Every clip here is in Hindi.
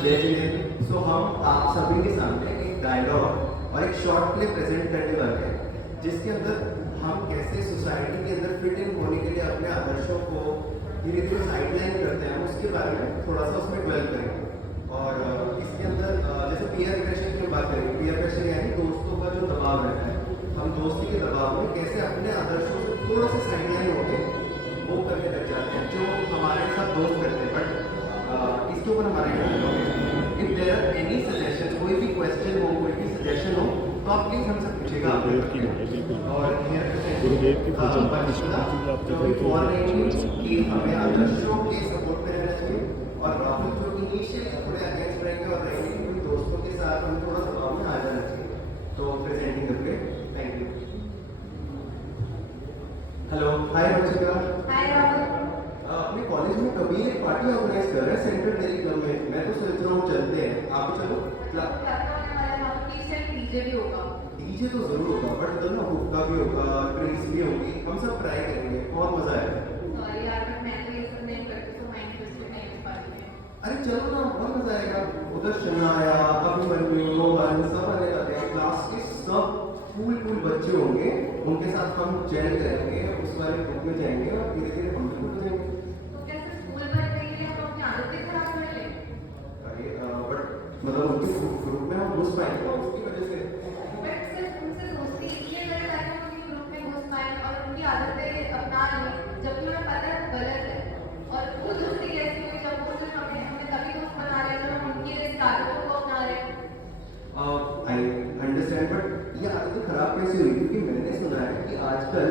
जय जिनेंद्र। सो हम आप सभी के सामने एक डायलॉग और एक शॉर्ट प्ले प्रेजेंट करने वाले हैं, जिसके अंदर हम कैसे सोसाइटी के अंदर फिट इन होने के लिए अपने आदर्शों को धीरे धीरे साइडलाइन करते हैं, उसके बारे में थोड़ा सा उसमें डेवलप करेंगे। और इसके अंदर जैसे पीयर प्रेशर की बात करेंगे, पीयर प्रेशर यानी दोस्तों का जो दबाव रहता है, हम दोस्ती के दबाव में कैसे अपने आदर्शों से थोड़ा सा साइडलाइन होके वो करने लग जाते हैं जो हमारे साथ दोस्त करते हैं। बट इसके ऊपर हमारे if there are any suggestion, कोई भी क्वेश्चन हो, कोई भी सजेशन हो, तो आप प्लीज हमसे पूछेगा। और गुरुदेव की कि हमें आदर्शों के सपोर्ट में रहना चाहिए, और राहुल जो इनिशियली थोड़े अगेंस्ट रहेंगे और रहेंगे कि कोई दोस्तों के साथ हमें थोड़ा दबाव में आ जाना चाहिए। तो प्रेजेंटिंग करके थैंक यू। हेलो, हाय वंशिका। हाय राहुल। अपने कॉलेज में कभी एक पार्टी ऑर्गेनाइज कर रहे हैं सेंट्रल दिल्ली क्लब में। मैं तो सोच रहा हूँ चलते हैं, आप भी चलो। डीजे भी होगा। डीजे तो जरूर होगा, बट तो ना हुक्का भी होगा, ड्रिंक्स भी होगी, हम सब ट्राई करेंगे, बहुत मजा आएगा। सॉरी यार, बट मैं तो ये सब नहीं करती, तो मैं इंटरेस्टेड नहीं इस पार्टी में। अरे चलो ना, बहुत मजा आएगा। उधर शनाया, अभिमन्यु, रोहन सब आने वाले हैं। क्लास के सब कूल बच्चे होंगे, उनके साथ हम जेल करेंगे, उस वाले ग्रुप में जाएंगे और धीरे धीरे हम भी हो जाएंगे। तो कैसे स्कूल भरने के लिए हम अपनी आदतें खराब कर लें? अरे बट मतलब उनके ग्रुप में हम घुस पाएंगे उसकी वजह से। बट सिर्फ उनसे दोस्ती इसलिए करें ताकि हम उनके ग्रुप में घुस पाएं और उनकी आदतें अपना लें, जबकि उन्हें पता है वो गलत है। और वो दोस्ती कैसी हुई जब वो सिर्फ हमें तभी दोस्त बना रहे हैं जब हम उनकी इस आदतों को अपना रहे हैं। आई अंडरस्टैंड, बट ये आदतें खराब कैसे हुई? क्योंकि मैंने सुना है कि आजकल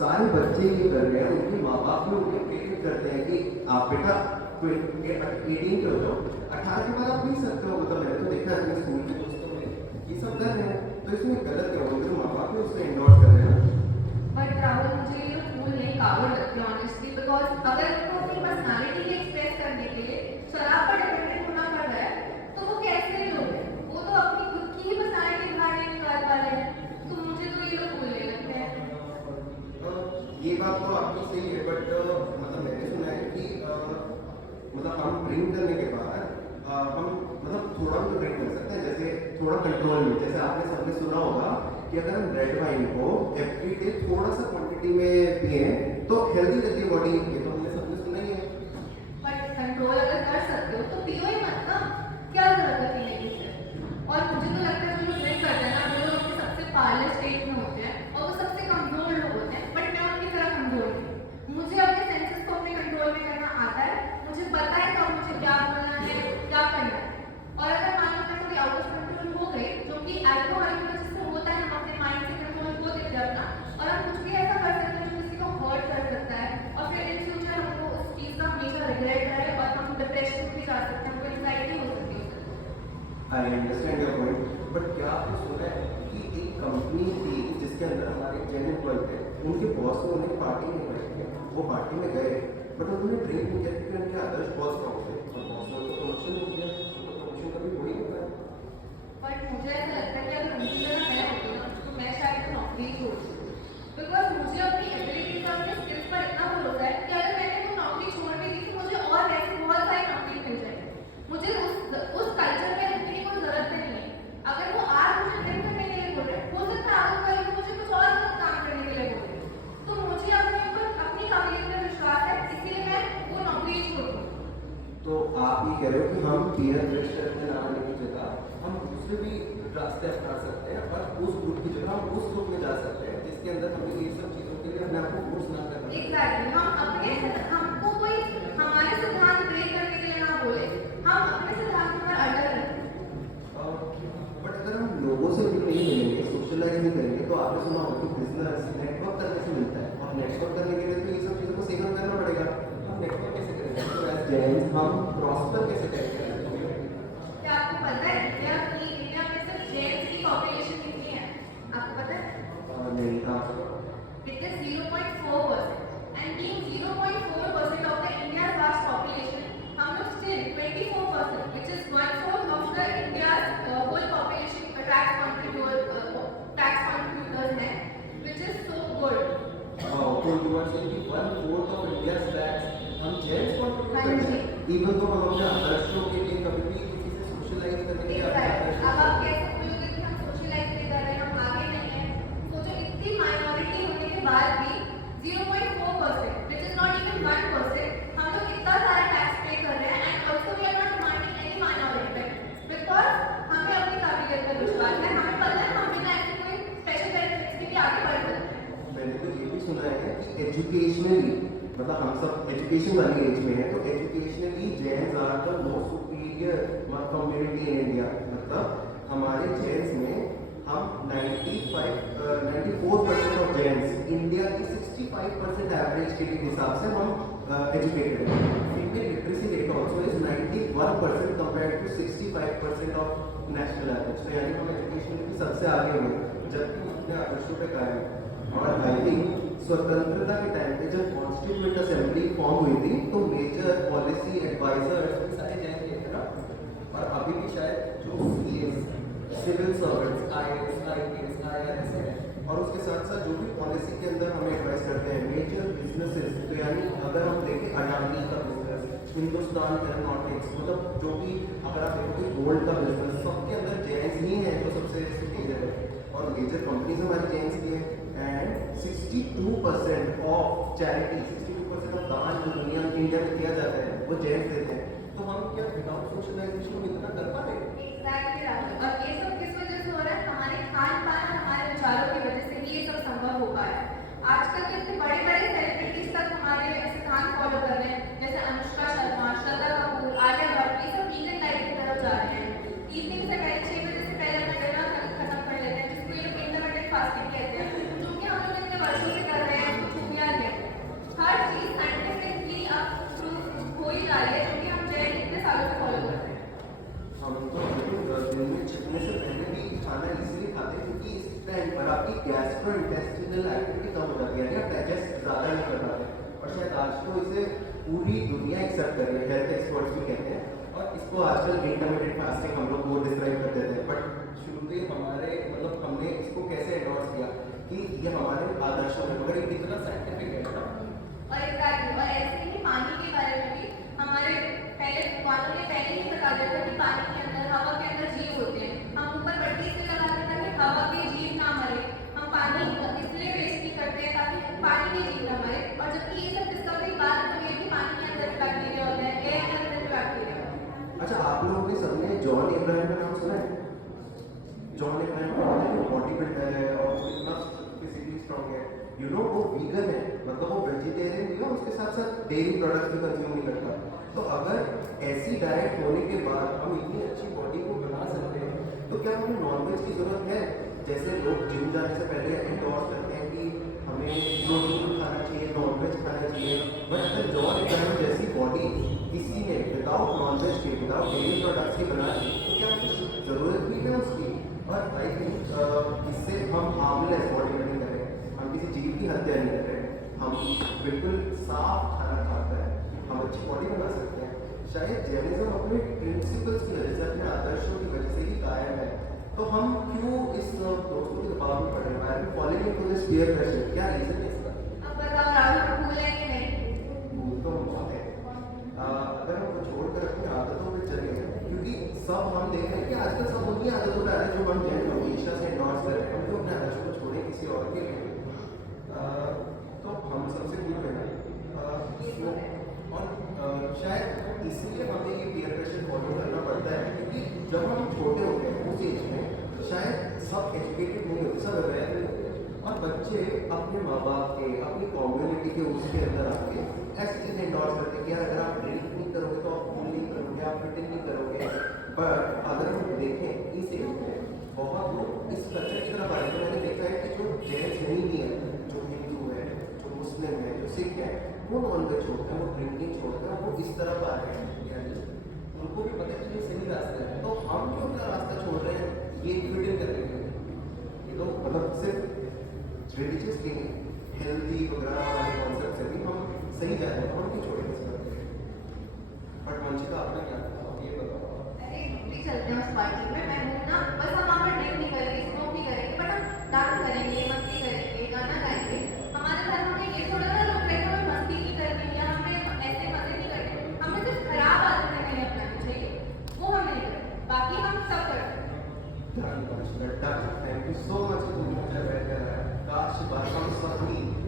सारे बच्चे ये कर रहे हैं, उनके माँ बाप भी उन्हें प्रेरित करते हैं कि आप बेटा 18 के हो जाओ, 18 के बाद आप पी सकते हो। मतलब मैंने तो देखा है अपने स्कूल के दोस्तों में ये सब कर रहे हैं, तो इसमें गलत क्या होगा? माँ बाप भी उससे इंडोर्स कर रहे हैं। बट राहुल, मुझे ये कूल नहीं कावड़ लगती ऑनेस्टली, बिकॉज अगर उनको अपनी पर्सनालिटी को एक्सप्रेस करने के लिए शराब पर डिपेंडेंट होना पड़ रहा है, तो वो कैसे लोग हैं? वो तो अपनी खुद की ही पर्सनालिटी बाहर नहीं निकाल पा रहे हैं। तो मुझे तो ये लोग कूल नहीं लगते हैं। ये बात तो आपकी सही है, बट मतलब मैंने सुना है कि मतलब हम ड्रिंक करने के बाद हम मतलब थोड़ा तो ड्रिंक कर सकते हैं, जैसे थोड़ा कंट्रोल में। जैसे आपने सबने सुना होगा कि अगर हम रेड वाइन को एवरी डे थोड़ा सा क्वांटिटी में पिए तो हेल्दी रहती है बॉडी। ये तो हमने सबने सुना ही है। बट कंट्रोल अगर कर सकते हो तो पियो ही मत ना, क्या जरूरत है पीने की से? और मुझे तो लगता है जो लोग ड्रिंक करते हैं ना, वो लोग अपने सबसे पार्लर स्टेट में होते हैं और वो सबसे कमजोर लोग होते हैं। बट मैं उनकी तरह कमजोर नहीं। मुझे अपने सेंसेस को अपने कंट्रोल में करना आता है। मुझे पता है कब मुझे क्या बोलना है, क्या करना है। और अगर मान लो मैं थोड़ी आउट ऑफ कंट्रोल हो गई, जो कि अल्कोहल की वजह से होता है, हम अपने माइंड से कंट्रोल खो देते हैं अपना, और हम कुछ भी ऐसा कर सकते हैं जो किसी को हर्ट कर सकता है, और फिर इन फ्यूचर हमको उस चीज़ का हमेशा रिग्रेट रहे और हम डिप्रेशन में भी जा सकते हैं, हमको एंग्जाइटी हो सकती है। I understand your point, but क्या आपने सुना है कि एक कंपनी थी जिसके अंदर हमारे जेन एम्प्लॉय थे, उनके बॉस ने उन्हें पार्टी में इन्वाइट किया, वो पार्टी में गए बट उन्होंने ड्रिंक नहीं किया क्योंकि उनके आदर्श बॉस स्ट्रॉन्ग थे, और बॉस ने उनको प्रमोशन नहीं दिया। उनको प्रमोशन कभी हो ही नहीं पाया। बट मुझे ऐसा लगता है कि अगर उनकी जगह मैं होती ना, तो मैं शायद नौकरी ही छोड़ देती, बिकॉज मुझे अपनी एबिलिटीज और अपने स्किल्स पर इतना भरोसा है कि अगर मैंने वो नौकरी छोड़ भी दी तो मुझे और वैसे बहुत सारी नौकरी मिल जाएगी। मुझे उस कल्चर में रहने की कोई जरूरत नहीं है। अगर वो आज मुझे ड्रिंक करने के लिए बोल रहे हैं, हो सकता है आगे कल मुझे कुछ और काम करने के लिए बोल रहे हैं। तो मुझे अपने ऊपर अपनी काबिलियत में विश्वास है, इसीलिए मैं वो नौकरी ही छोड़ दूँ। तो आप ये कह रहे हो कि हम पीयर प्रेशर में ना आने की जगह हम दूसरे भी रास्ते अपना सकते हैं, और उस ग्रुप की जगह हम उस ग्रुप में जा सकते हैं जिसके अंदर हमें ये सब चीज़ों के लिए अपने आप को फोर्स ना करना। एग्जैक्टली, हमको कोई हमारे सिद्धांत ब्रेक करने के लिए ना बोले, हम अपने सिद्धांत पर अड़ल रहें। बट अगर हम लोगों से भी नहीं मिलेंगे, सोशलाइज नहीं करेंगे, तो आपने सुना होगा कि बिजनेस नेटवर्क करने से मिलता है, और नेटवर्क करने के लिए तो ये सब चीज़ों को सेवन करना पड़ेगा। हम नेटवर्क कैसे करेंगे? तो एज जेन्स हम प्रॉस्पर कैसे करेंगे? क्या आपको पता है इंडिया में सिर्फ जेन्स की पॉपुलेशन कितनी है? आपको पता है? नहीं था। It is 0.4%, and being 0.4% of the India's vast population, हम लोग still 24%, which is 1/4 of the India's whole population tax contributors हैं, which is so good. तो यू आर सेइंग कि 1/4 ऑफ इंडियाज टैक्स हम जेन्स हाँ कंट्रीब्यूट करते जी। हैं, इवन तो हम अपने आदर्शों के लिए कभी भी किसी सोशलाइज करने के लिए अपने Exactly. अब आदर्शों आप को- कैसे बोलोगे कि हम सोशलाइज नहीं कर रहे हैं, हम आगे नहीं हैं? सोचो इतनी माइनॉरिटी होने के बाद भी 0.4%, which is not even 1%, हम लोग इतना सारा टैक्स पे कर रहे हैं and also we are not demanding any minority benefits because हमें अपनी काबिलियत पर विश्वास है, हमें पता है हम बिना ऐसे कोई स्पेशल बेनिफिट्स के लिए आगे बढ़ सकते हैं। मैंने तो ये भी सुना है कि एजुकेशनली, मतलब हम सब एजुकेशन वाली एज में हैं, तो educationally Jains are the most superior community in India. मतलब हमारे जैन्स में हम 94% ऑफ जैन्स इंडिया की 65% एवरेज के हिसाब से हम एजुकेटेड हैं। Female literacy rate also is 91% compare to 65% of national average. तो यानी हम एजुकेशन में सबसे आगे हुए, जबकि हम अपने आदर्शों पे कायम हैं। और आई थिंक स्वतंत्रता के टाइम पे जब कॉन्स्टिट्यूएंट असेंबली फॉर्म हुई थी तो मेजर पॉलिसी एडवाइजर्स सारे जैन थे ना, और अभी भी शायद जो CS civil servants IAS IRS है, और उसके साथ साथ जो भी पॉलिसी के अंदर हमें एडवाइस करते हैं मेजर बिजनेसेस, तो यानी अगर हम देखें अडानी का बिजनेस, हिंदुस्तान एरोनॉटिक्स, मतलब जो भी अगर आप देखोगे गोल्ड का बिजनेस, सबके अंदर जैन्स ही है तो सबसे मेजर है, और मेजर कंपनीज हमारी जैन्स की है। एंड 62% ऑफ चैरिटी, 62% ऑफ दान जो दुनिया इंडिया में किया जाता है वो जैन्स देते हैं। तो हम क्या विदाउट सोशलाइजेशन में इतना कर पा रहे हैं? Exactly, राहुल। और ये सब किस वजह से हो रहा है? हमारे खान पान और हमारे विचारों की वजह से ही ये सब संभव हो पाया है। आजकल तो इतने बड़े बड़े सेलिब्रिटीज तक हमारे सिद्धांत फॉलो कर रहे हैं, जैसे अनुष्का शर्मा, श्रद्धा कपूर, आलिया भट्ट, ये सब वीगन डाइट की तरफ जा रहे हैं। इवनिंग से पहले 6 बजे से पहले अपना डिनर खत्म कर लेते हैं, जिसको ये लोग इंटरमिटेंट फास्टिंग कहते हैं, जो कि हम लोग इतने वर्षों से कर रहे हैं, उसको छूटियां कहते हैं। हर चीज साइंटिफिकली अब प्रूव हो ही जा रही है, जो कि हम जैन इतने सालों से फॉलो कर रहे हैं। हम तो दिन में छिपने से पहले भी खाना इसलिए खाते हैं क्योंकि इस टाइम पर आपकी गैस्ट्रोइंटेस्टिनल एक्टिविटी कम हो जाती है, यानी आप डाइजेस्ट ज़्यादा नहीं कर पाते। और शायद आज तो इसे पूरी दुनिया एक्सेप्ट कर रही है, हेल्थ एक्सपर्ट्स भी कहते हैं, और इसको आजकल इंटरमिटेंट फास्टिंग हम लोग वो डिस्क्राइब करते थे। बट शुरू से हमारे मतलब हमने इसको कैसे एंडोर्स किया कि ये हमारे आदर्शों में, मगर ये कितना साइंटिफिक है ना। और एग्जैक्टली, और ऐसे ही पानी के बारे में भी हमारे पहले वालों ने पहले ही बता दिया था कि पानी के अंदर, हवा के अंदर जीव होते हैं। हम ऊपर पट्टी से लगा देते हैं कि हवा के जीव ना मरे, हम पानी इसलिए वेस्ट नहीं करते हैं ताकि पानी के जीव ना मरे। और जबकि ये सब डिस्कवरी बाद में हुई है कि पानी के अंदर बैक्टीरिया होता है, एयर के अंदर भी बैक्टीरिया होता है। अच्छा, आप लोगों ने सबने जॉन इब्राहिम का नाम सुना है? जॉन इब्राहिम बॉडी बिल्डर है और कितना फिजिकली स्ट्रॉन्ग है। यू नो वो वीगन है, मतलब वो वेजिटेरियन भी है, उसके साथ साथ डेयरी प्रोडक्ट्स भी कंज्यूम नहीं करता। तो अगर ऐसी डाइट होने के बाद हम इतनी अच्छी बॉडी को बना सकते हैं, तो क्या हमें नॉनवेज की जरूरत है? जैसे लोग जिम जाने से पहले एंडोर्स करते हैं कि हमें प्रोटीन खाना चाहिए, नॉनवेज खाना चाहिए, बट अगर जॉन इब्राहिम जैसी बॉडी किसी ने विदाउट नॉनवेज के, विदाउट डेयरी प्रोडक्ट्स के बना दी, तो क्या कुछ जरूरत भी है उसकी? और आई थिंक इससे हम हार्मलेस बॉडी बिल्डिंग करें, हम किसी जीव की हत्या नहीं कर रहे, हम बिल्कुल साफ खाना खाते हैं, हम अच्छी बॉडी बना सकते हैं। शायद जैनिज्म अपने प्रिंसिपल्स की वजह से, अपने आदर्शों की वजह से ही कायम है। तो हम क्यों इस दोस्तों के दबाव में पड़ रहे हैं? I am following into this peer pressure. क्या रीजन है इसका? अब बताओ राहुल, भूल है कि नहीं? भूल तो हम बहुत है। अगर हम छोड़ कर अपनी आदतों पे चले, क्योंकि सब हम देख रहे हैं कि आजकल सब उन्हीं आदतों पे आ रहे हैं जो हम जैन हमेशा से एंडोर्स कर रहे हैं। हम तो अपने आदर्शों को छोड़े किसी और के लिए, तो हम सबसे दूर रहें। और शायद इसलिए हमें ये पीयर प्रेशर फॉलो करना पड़ता है, क्योंकि जब हम छोटे होते हैं उस एज में शायद सब एजुकेटेड नहीं होते, सब अवेयर नहीं होते, और बच्चे अपने माँ बाप के, अपनी कम्युनिटी के उसके अंदर आके ऐसी चीज़ एंडोर्स करते हैं कि यार अगर आप ड्रिंक नहीं करोगे तो आप फूल नहीं करोगे, आप फिटिंग नहीं करोगे। बट अगर हम देखें इस एज में बहुत लोग इस कल्चर की तरफ आ रहे हैं। मैंने देखा है कि जो जैन नहीं भी है, जो हिंदू है, जो मुस्लिम है, जो सिख है, वो नॉनवेज छोड़ते हैं, वो ड्रिंकिंग छोड़ते हैं, वो इस तरफ आ रहे हैं। यानी उनको भी पता है कि ये सही रास्ता है, तो हम क्यों अपना रास्ता छोड़ रहे हैं ये फिट इन करने के लिए? ये तो मतलब सिर्फ रिलीजियस थिंग, हेल्दी वगैरह वाले कॉन्सेप्ट से भी हम सही जा रहे हैं, हम क्यों छोड़ेंगे इस बात? बट वंशिका आपने क्या ये बताओ? अरे भी चलते हैं उस पार्टी में, मैं हूँ ना, बस हम वहाँ पर ड्रिंक नहीं करेंगे, स्मोक नहीं करेंगे, बट हम डांस करेंगे, मस्ती करेंगे, गाना गाएंगे। हमारे धर्म में ये थोड़ा ना लोग कहते हैं हमें मस्ती नहीं करनी या हमें ऐसे मजे नहीं करने, हमें सिर्फ खराब आदतें नहीं अपनानी चाहिए, वो हमें नहीं करनी। बाकी much, Ladda, thank you so much, तुमने मुझे बैठ कर काश बात हम सब ही